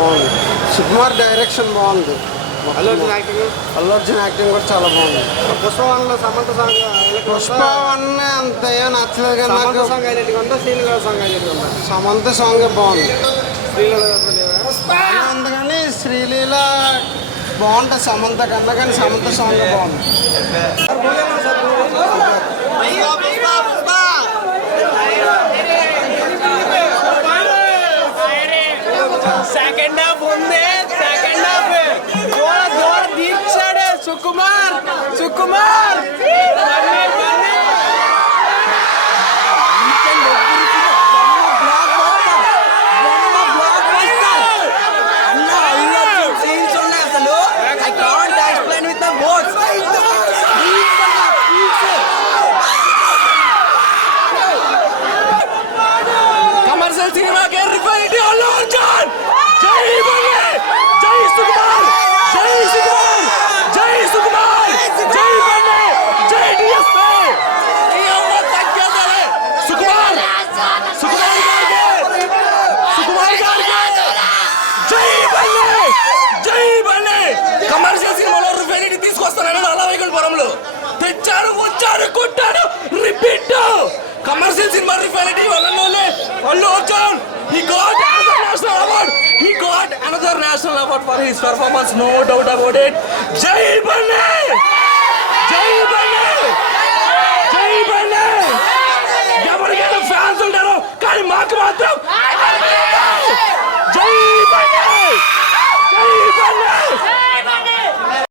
బాగుంది. సుకుమార్ డైరెక్షన్ బాగుంది. Allu Arjun acting Allu Arjun acting కూడా చాలా బాగుంది. పుష్ప సమంత సాంగ్ పుష్ప వన్ అంత ఏం నచ్చలేదు కానీ నాకు సాంగ్ హైలైట్ ఉందా? శ్రీలీల సాంగ్ హైలైట్ ఉందా? సమంత సాంగ్ బాగుంది. శ్రీలీల ఉంది కానీ శ్రీలీల బాగుంటుంది. సమంత కన్నా కానీ సమంత సాంగ్ బాగుంది సెకండ్ హాఫ్ ఉంది. సెకండ్ హాఫ్ దూర దూర దీక్షాడే సుకుమార్. సుకుమార్. సినిమాకి రిఫైనిటీ అల్లు. అర్జున్ జై బల్లి జై సుకుమార్ జై సుకుమార్ జై సుకుమార్ జై బల్లి జై డిఎస్పీ ఈ అమ్మ తగ్గదలే సుకుమార్ సుకుమార్ గారికి సుకుమార్ గారికి జై బల్లి జై బల్లి కమర్షియల్ సినిమాలో రిఫైనిటీ అనంతపురంలో తెచ్చారు వచ్చారు కొట్టారు రిపీట్ కమర్షియల్ సినిమా రిఫాలిటీ వల్లనే వాళ్ళు వచ్చారు he got another national award he got another national award for his performance no doubt about it జై బన్నే